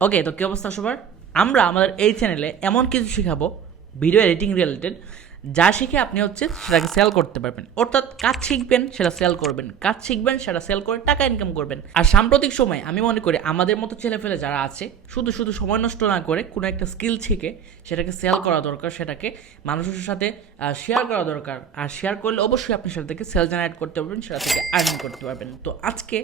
ওকে, তো কি অবস্থা সবার? আমরা আমাদের এই চ্যানেলে এমন কিছু শেখাবো ভিডিও এডিটিং রিলেটেড, যা শিখে আপনি সেটাকে সেল করতে পারবেন। অর্থাৎ কাজ শিখবেন, সেটা সেল করবেন, কাজ শিখবেন, সেটা সেল করে টাকা ইনকাম করবেন। আর সাম্প্রতিক সময় আমি মনে করি আমাদের মতো ছেলেফেলে যারা আছে, শুধু শুধু সময় নষ্ট না করে কোনো একটা স্কিল শিখে সেটাকে সেল করা দরকার, সেটাকে মানুষের সাথে শেয়ার করা দরকার। আর শেয়ার করলে অবশ্যই আপনি সেটা থেকে সেল জেনারেট করতে পারবেন, সেটা থেকে আর্নিং করতে পারবেন। তো আজকে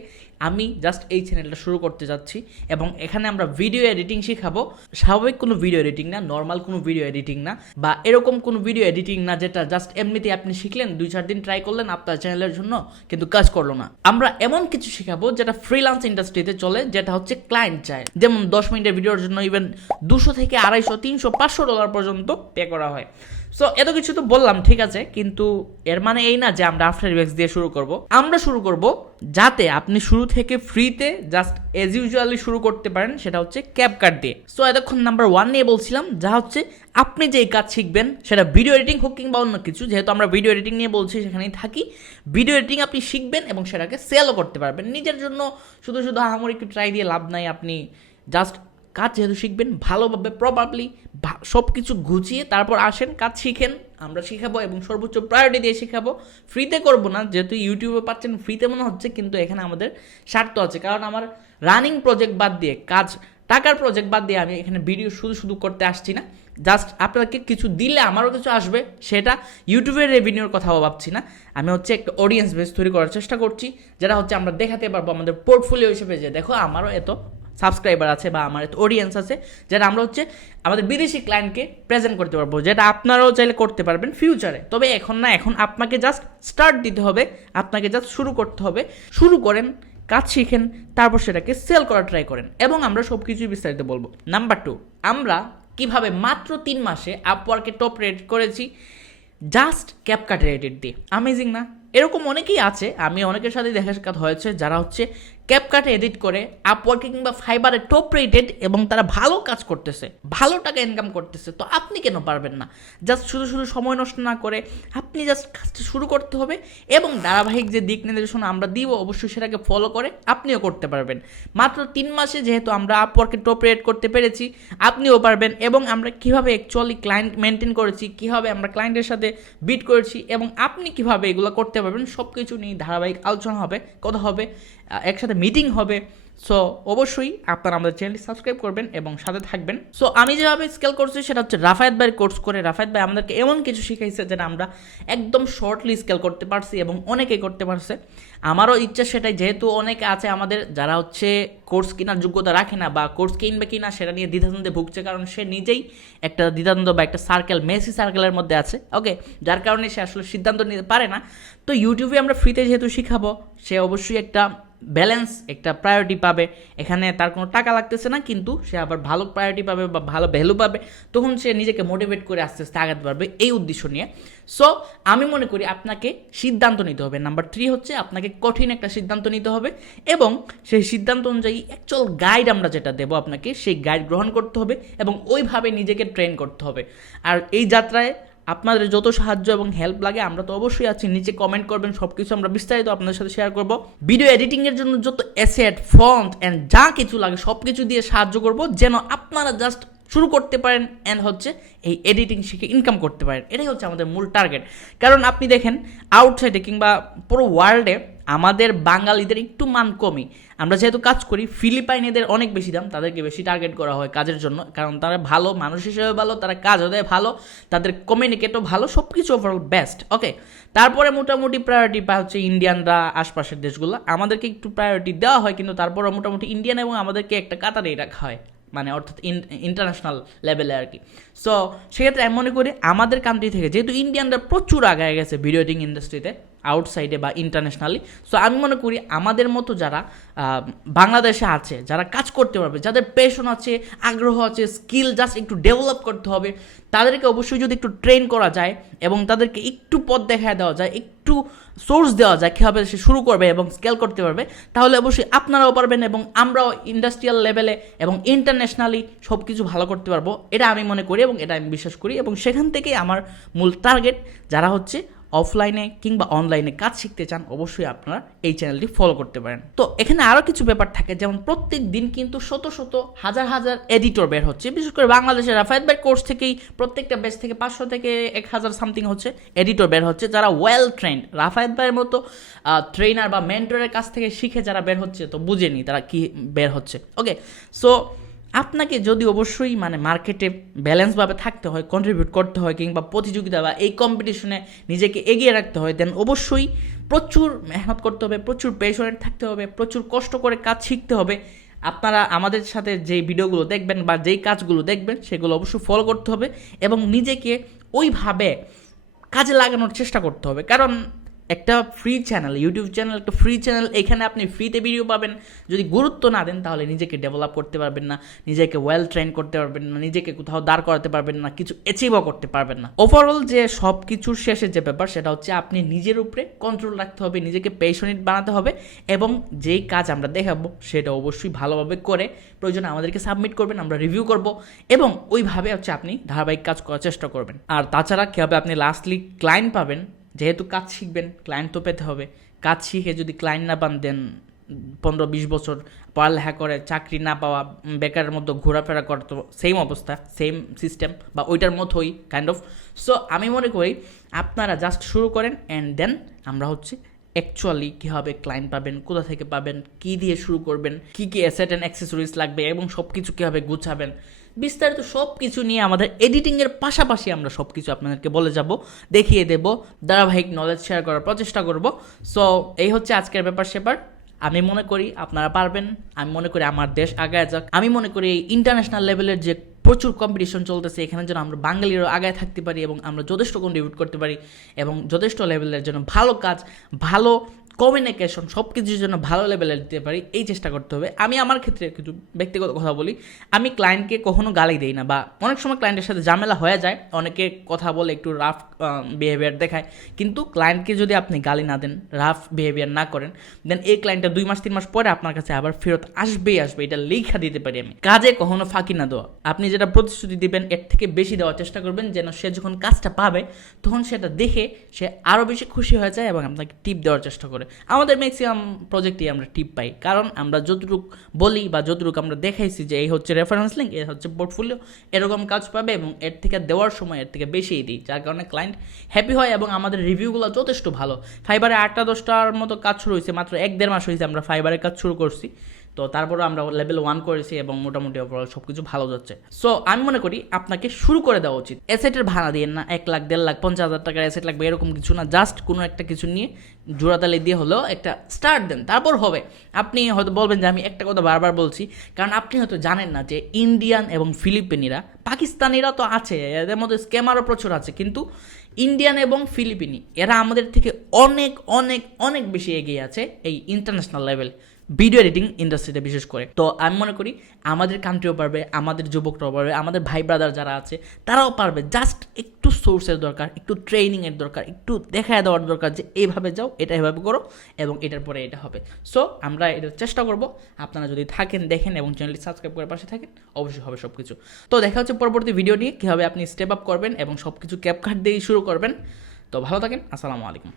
আমি জাস্ট এই চ্যানেলটা শুরু করতে যাচ্ছি এবং এখানে আমরা ভিডিও এডিটিং শেখাবো। স্বাভাবিক কোনো ভিডিও এডিটিং না, নর্মাল কোনো ভিডিও এডিটিং না, বা এরকম কোনো ভিডিও এডিটিং না যেটা জাস্ট এমনিতে আপনি শিখলেন, 2-4 দিন ট্রাই করলেন আপনার চ্যানেলের জন্য, কিন্তু কাজ করলো না। আমরা এমন কিছু শেখাবো যেটা ফ্রিল্যান্স ইন্ডাস্ট্রিতে চলে, যেটা হচ্ছে ক্লায়েন্ট চায়। যেমন 10 মিনিটের ভিডিওর জন্য ইভেন 200 থেকে 250, 300, $500 পর্যন্ত পে করা হয়। সো এত কিছু তো বললাম, ঠিক আছে, কিন্তু এর মানে এই না যে আমরা আফটার ইফেক্টস দিয়ে শুরু করব। আমরা শুরু করব যাতে আপনি শুরু থেকে ফ্রিতে জাস্ট এজ ইউজুয়ালি শুরু করতে পারেন, সেটা হচ্ছে ক্যাপকাট দিয়ে। সো এতক্ষণ নাম্বার 1 নিয়ে বলছিলাম, যা হচ্ছে আপনি যেই কাজ শিখবেন, সেটা ভিডিও এডিটিং হোক কিংবা অন্য কিছু, যেহেতু আমরা ভিডিও এডিটিং নিয়ে বলছি সেখানেই থাকি। ভিডিও এডিটিং আপনি শিখবেন এবং সেটাকে সেলও করতে পারবেন। নিজের জন্য শুধু শুধু আহামরি একটু ট্রাই দিয়ে লাভ নাই। আপনি জাস্ট কাজ যেহেতু শিখবেন, ভালোভাবে প্রপারলি সব কিছু গুছিয়ে তারপর আসেন, কাজ শিখেন, আমরা শেখাবো এবং সর্বোচ্চ প্রায়োরিটি দিয়ে শেখাবো। ফ্রিতে করবো না, যেহেতু ইউটিউবে পাচ্ছেন ফ্রিতে মনে হচ্ছে, কিন্তু এখানে আমাদের স্বার্থ আছে। কারণ আমার রানিং প্রজেক্ট বাদ দিয়ে, কাজ টাকার প্রজেক্ট বাদ দিয়ে আমি এখানে ভিডিও শুধু শুধু করতে আসছি না। জাস্ট আপনাকে কিছু দিলে আমারও কিছু আসবে, সেটা ইউটিউবের রেভিনিউর কথাও ভাবছি না। আমি একটা অডিয়েন্স বেস তৈরি করার চেষ্টা করছি, যেটা আমরা দেখাতে পারবো আমাদের পোর্টফোলিও হিসেবে, যে দেখো আমারও এত সাবস্ক্রাইবার আছে বা আমার এত অডিয়েন্স আছে, যেটা আমরা আমাদের বিদেশি ক্লায়েন্টকে প্রেজেন্ট করতে পারবো, যেটা আপনারাও চাইলে করতে পারবেন ফিউচারে। তবে এখন না, এখন আপনাকে জাস্ট স্টার্ট দিতে হবে, আপনাকে জাস্ট শুরু করতে হবে। শুরু করেন, কাজ শিখেন, তারপর সেটাকে সেল করা ট্রাই করেন এবং আমরা সব কিছুই বিস্তারিত বলবো। নাম্বার 2, আমরা কিভাবে মাত্র 3 মাসে আপওয়ার্কে টপ রেট করেছি জাস্ট ক্যাপকাট এডিট দিয়ে। অ্যামেজিং না? এরকম অনেকেই আছে, আমি অনেকের সাথে দেখা সাক্ষাৎ হয়েছে যারা ক্যাপকাটে এডিট করে আপওয়ার্কে কিংবা ফাইবারে টপ রেটেড এবং তারা ভালো কাজ করতেছে, ভালো টাকা ইনকাম করতেছে। তো আপনি কেন পারবেন না? জাস্ট শুধু শুধু সময় নষ্ট না করে আপনি জাস্ট কাজটা শুরু করতে হবে এবং ধারাবাহিক যে দিক নির্দেশনা আমরা দিব, অবশ্যই সেটাকে ফলো করে আপনিও করতে পারবেন। মাত্র 3 মাসে যেহেতু আমরা আপওয়ার্কে টপ রেট করতে পেরেছি, আপনিও পারবেন। এবং আমরা কীভাবে অ্যাকচুয়ালি ক্লায়েন্ট মেনটেন করেছি, কীভাবে আমরা ক্লায়েন্টের সাথে বিট করেছি এবং আপনি কীভাবে এগুলো করতে পারবেন, সব কিছু নিয়ে ধারাবাহিক আলোচনা হবে, কথা হবে, একসাথে মিটিং হবে। সো অবশ্যই আপনারা আমাদের চ্যানেলটি সাবস্ক্রাইব করবেন এবং সাথে থাকবেন। সো আমি যেভাবে স্কেল করছি সেটা হচ্ছে রাফায়েত ভাইয়ের কোর্স করে। রাফায়েত ভাই আমাদেরকে এমন কিছু শিখাইছে যেটা আমরা একদম শর্টলি স্কেল করতে পারছি এবং অনেকেই করতে পারছে। আমারও ইচ্ছা সেটাই, যেহেতু অনেকে আছে আমাদের যারা কোর্স কেনার যোগ্যতা রাখে না বা কোর্স কিনবে কিনা সেটা নিয়ে দ্বিধাদ্বন্দ্বে ভুগছে, কারণ সে নিজেই একটা দ্বিধাদ্বন্দ্ব বা একটা মেসি সার্কেলের মধ্যে আছে। ওকে, যার কারণে সে আসলে সিদ্ধান্ত নিতে পারে না। তো ইউটিউবে আমরা ফ্রিতে যেহেতু শিখাবো, সে অবশ্যই একটা ব্যালেন্স, একটা প্রায়োরিটি পাবে। এখানে তার কোনো টাকা লাগতেছে না, কিন্তু সে আবার ভালো প্রায়োরিটি পাবে বা ভালো ভ্যালু পাবে, তখন সে নিজেকে মোটিভেট করে আস্তে আস্তে আগাতে পারবে এই উদ্দেশ্য নিয়ে। সো আমি মনে করি আপনাকে সিদ্ধান্ত নিতে হবে। নাম্বার 3 হচ্ছে আপনাকে কঠিন একটা সিদ্ধান্ত নিতে হবে এবং সেই সিদ্ধান্ত অনুযায়ী অ্যাকচুয়াল গাইড আমরা যেটা দেবো আপনাকে, সেই গাইড গ্রহণ করতে হবে এবং ওইভাবে নিজেকে ট্রেন করতে হবে। আর এই যাত্রায় আপনাদের যত সাহায্য এবং হেল্প লাগে আমরা তো অবশ্যই আছি, নিচে কমেন্ট করবেন, সব কিছু আমরা বিস্তারিত আপনাদের সাথে শেয়ার করব। ভিডিও এডিটিংয়ের জন্য যত অ্যাসেট, ফন্ট অ্যান্ড যা কিছু লাগে সব কিছু দিয়ে সাহায্য করব, যেন আপনারা জাস্ট শুরু করতে পারেন অ্যান্ড এই এডিটিং শিখে ইনকাম করতে পারেন। এটাই হচ্ছে আমাদের মূল টার্গেট। কারণ আপনি দেখেন আউটসাইডে কিংবা পুরো ওয়ার্ল্ডে আমাদের বাঙালিদের একটু মান কমই। আমরা যেহেতু কাজ করি, ফিলিপাইনিদের অনেক বেশি দাম, তাদেরকে বেশি টার্গেট করা হয় কাজের জন্য, কারণ তারা ভালো মানুষ হিসেবে ভালো, তারা কাজও দেয় ভালো, তাদের কমিউনিকেটও ভালো, সব কিছু ওভারঅল বেস্ট। ওকে, তারপরে মোটামুটি প্রায়োরিটি পায় আশপাশের আশপাশের দেশগুলো। আমাদেরকে একটু প্রায়োরিটি দেওয়া হয়, কিন্তু তারপরে মোটামুটি ইন্ডিয়ান এবং আমাদেরকে একটা কাতারেই রাখা হয়, মানে অর্থাৎ ইন্টারন্যাশনাল লেভেলে আর কি। সো সেক্ষেত্রে আমি মনে করি আমাদের কান্ট্রি থেকে, যেহেতু ইন্ডিয়ানরা প্রচুর আগায় গেছে ভিডিও এডিটিং ইন্ডাস্ট্রিতে আউটসাইডে বা ইন্টারন্যাশনালি, সো আমি মনে করি আমাদের মতো যারা বাংলাদেশে আছে, যারা কাজ করতে পারবে, যাদের প্যাশন আছে, আগ্রহ আছে, স্কিল জাস্ট একটু ডেভেলপ করতে হবে, তাদেরকে অবশ্যই যদি একটু ট্রেন করা যায় এবং তাদেরকে একটু পথ দেখায় দেওয়া যায়, একটু সোর্স দেওয়া যায় কীভাবে সে শুরু করবে এবং স্কেল করতে পারবে, তাহলে অবশ্যই আপনারাও পারবেন এবং আমরাও ইন্ডাস্ট্রিয়াল লেভেলে এবং ইন্টারন্যাশনালি সব কিছু ভালো করতে পারবো। এটা আমি মনে করি এবং এটা আমি বিশ্বাস করি এবং সেখান থেকেই আমার মূল টার্গেট, যারা অফলাইনে কিংবা অনলাইনে কাজ শিখতে চান অবশ্যই আপনারা এই চ্যানেলটি ফলো করতে পারেন। তো এখানে আরও কিছু ব্যাপার থাকে, যেমন প্রত্যেক দিন কিন্তু শত শত হাজার হাজার এডিটর বের হচ্ছে, বিশেষ করে বাংলাদেশের রাফায়েত ভাই কোর্স থেকেই প্রত্যেকটা ব্যাচ থেকে 500 থেকে 1000 সামথিং হচ্ছে এডিটর বের হচ্ছে, যারা ওয়েল ট্রেন্ড রাফায়েত ভাইয়ের মতো ট্রেনার বা মেন্টরের কাছ থেকে শিখে যারা বের হচ্ছে, তো বুঝেনি তারা কি বের হচ্ছে। ওকে, সো আপনাকে যদি অবশ্যই মানে মার্কেটে ব্যালেন্সভাবে থাকতে হয়, কন্ট্রিবিউট করতে হয়, কিংবা প্রতিযোগিতা বা এই কম্পিটিশনে নিজেকে এগিয়ে রাখতে হয়, দেন অবশ্যই প্রচুর মেহনত করতে হবে, প্রচুর পেশনেট থাকতে হবে, প্রচুর কষ্ট করে কাজ শিখতে হবে। আপনারা আমাদের সাথে যে ভিডিওগুলো দেখবেন বা যেই কাজগুলো দেখবেন সেগুলো অবশ্যই ফলো করতে হবে এবং নিজেকে ওইভাবে কাজে লাগানোর চেষ্টা করতে হবে। কারণ একটা ফ্রি চ্যানেল, ইউটিউব চ্যানেল একটা ফ্রি চ্যানেল, এখানে আপনি ফ্রিতে ভিডিও পাবেন, যদি গুরুত্ব না দেন তাহলে নিজেকে ডেভেলপ করতে পারবেন না, নিজেকে ওয়েল ট্রেন করতে পারবেন না, নিজেকে কোথাও দাঁড় করাতে পারবেন না, কিছু অ্যাচিভও করতে পারবেন না। ওভারঅল যে সব কিছুর শেষে যে ব্যাপার সেটা হচ্ছে আপনি নিজের উপরে কন্ট্রোল রাখতে হবে, নিজেকে পেশনেট বানাতে হবে এবং যেই কাজ আমরা দেখাবো সেটা অবশ্যই ভালোভাবে করে প্রয়োজনে আমাদেরকে সাবমিট করবেন, আমরা রিভিউ করব এবং ওইভাবে হচ্ছে আপনি ধারাবাহিক কাজ করার চেষ্টা করবেন। আর তাছাড়া কীভাবে আপনি লাস্টলি ক্লায়েন্ট পাবেন, যেহেতু কাজ শিখবেন ক্লায়েন্ট তো পেতে হবে, কাজ শিখে যদি ক্লায়েন্ট না পান দেন 15-20 বছর পড়ালেখা করে চাকরি না পাওয়া, বেকারের মতো ঘোরাফেরা করা তো সেম অবস্থা, সেম সিস্টেম বা ওইটার মতোই কাইন্ড অফ। সো আমি মনে করি আপনারা জাস্ট শুরু করেন অ্যান্ড দেন আমরা হচ্ছে অ্যাকচুয়ালি কীভাবে ক্লায়েন্ট পাবেন, কোথা থেকে পাবেন, কী দিয়ে শুরু করবেন, কী কী অ্যাসেট অ্যান্ড অ্যাক্সেসরিজ লাগবে এবং সব কিছু কীভাবে গুছাবেন, বিস্তারিত সব কিছু নিয়ে আমাদের এডিটিংয়ের পাশাপাশি আমরা সব কিছু আপনাদেরকে বলে যাব, দেখিয়ে দেব, ধারাবাহিক নলেজ শেয়ার করার প্রচেষ্টা করব। সো এই হচ্ছে আজকের ব্যাপার স্যাপার। আমি মনে করি আপনারা পারবেন, আমি মনে করি আমার দেশ আগায় যাক, আমি মনে করি এই ইন্টারন্যাশনাল লেভেলের যে প্রচুর কম্পিটিশন চলতেছে এখানে যেন আমরা বাঙালিরও আগায় থাকতে পারি এবং আমরা যথেষ্ট কন্ট্রিবিউট করতে পারি এবং যথেষ্ট লেভেলের জন্য ভালো কাজ, ভালো কমিউনিকেশন সব কিছুর জন্য ভালো লেভেলে দিতে পারি, এই চেষ্টা করতে হবে। আমি আমার ক্ষেত্রে কিছু ব্যক্তিগত কথা বলি, আমি ক্লায়েন্টকে কখনো গালি দিই না, বা অনেক সময় ক্লায়েন্টের সাথে ঝামেলা হয়ে যায়, অনেকে কথা বলে একটু রাফ বিহেভিয়ার দেখায়, কিন্তু ক্লায়েন্টকে যদি আপনি গালি না দেন, রাফ বিহেভিয়ার না করেন, দেন এই ক্লায়েন্টটা 2 মাস 3 মাস পরে আপনার কাছে আবার ফেরত আসবেই আসবে, এটা লেখা দিতে পারি আমি। কাজে কখনো ফাঁকি না দেওয়া, আপনি যেটা প্রতিশ্রুতি দিবেন এর থেকে বেশি দেওয়ার চেষ্টা করবেন, যেন সে যখন কাজটা পাবে তখন সেটা দেখে সে আরও বেশি খুশি হয়ে যায় এবং আপনাকে টিপ দেওয়ার চেষ্টা করে। আমাদের ম্যাক্সিমাম প্রজেক্টেই আমরা টিপ পাই, কারণ আমরা যতটুকু বলি বা যতটুকু আমরা দেখাইছি যে এই হচ্ছে রেফারেন্স লিঙ্ক, এর হচ্ছে পোর্টফোলিও, এরকম কাজ পাবে এবং এর থেকে দেওয়ার সময় এর থেকে বেশিই দিই, যার কারণে ক্লায়েন্ট হ্যাপি হয় এবং আমাদের রিভিউগুলো যথেষ্ট ভালো। ফাইবারে 8-10টার মতো কাজ শুরু হয়েছে, মাত্র 1-1.5 মাস হয়েছে আমরা ফাইবারের কাজ শুরু করছি, তো তারপরে আমরা লেভেল 1 করেছি এবং মোটামুটি ওভারঅল সব কিছু ভালো যাচ্ছে। সো আমি মনে করি আপনাকে শুরু করে দেওয়া উচিত। অ্যাসেটের ভাড়া দিয়ে না 1 লাখ 1.5 লাখ 50,000 টাকার অ্যাসেট লাগবে এরকম কিছু না, জাস্ট কোনো একটা কিছু নিয়ে জোড়াতালি দিয়ে হলেও একটা স্টার্ট দেন, তারপর হবে। আপনি হয়তো বলবেন যে আমি একটা কথা বারবার বলছি, কারণ আপনি হয়তো জানেন না যে ইন্ডিয়ান এবং ফিলিপিনিরা, পাকিস্তানিরা তো আছে, এদের মধ্যে স্ক্যামারও প্রচুর আছে, কিন্তু ইন্ডিয়ান এবং ফিলিপিনি এরা আমাদের থেকে অনেক অনেক অনেক বেশি এগিয়ে আছে এই ইন্টারন্যাশনাল লেভেল ভিডিও এডিটিং ইন্ডাস্ট্রিতে বিশেষ করে। তো আমি মনে করি আমাদের কান্ট্রিও পারবে, আমাদের যুবকরাও পারবে, আমাদের ভাই ব্রাদার যারা আছে তারাও পারবে, জাস্ট একটু সোর্সের দরকার, একটু ট্রেনিংয়ের দরকার, একটু দেখায় দেওয়ার দরকার যে এইভাবে যাও, এটা এভাবে করো এবং এটার পরে এটা হবে। সো আমরা এটার চেষ্টা করব, আপনারা যদি থাকেন দেখেন এবং চ্যানেলটি সাবস্ক্রাইব করে পাশে থাকেন, অবশ্যই হবে সব কিছু। তো দেখা হচ্ছে পরবর্তী ভিডিও নিয়ে, কীভাবে আপনি স্টেপ আপ করবেন এবং সব কিছু ক্যাপকাট দিয়েই শুরু করবেন। তো ভালো থাকেন, আসসালামু আলাইকুম।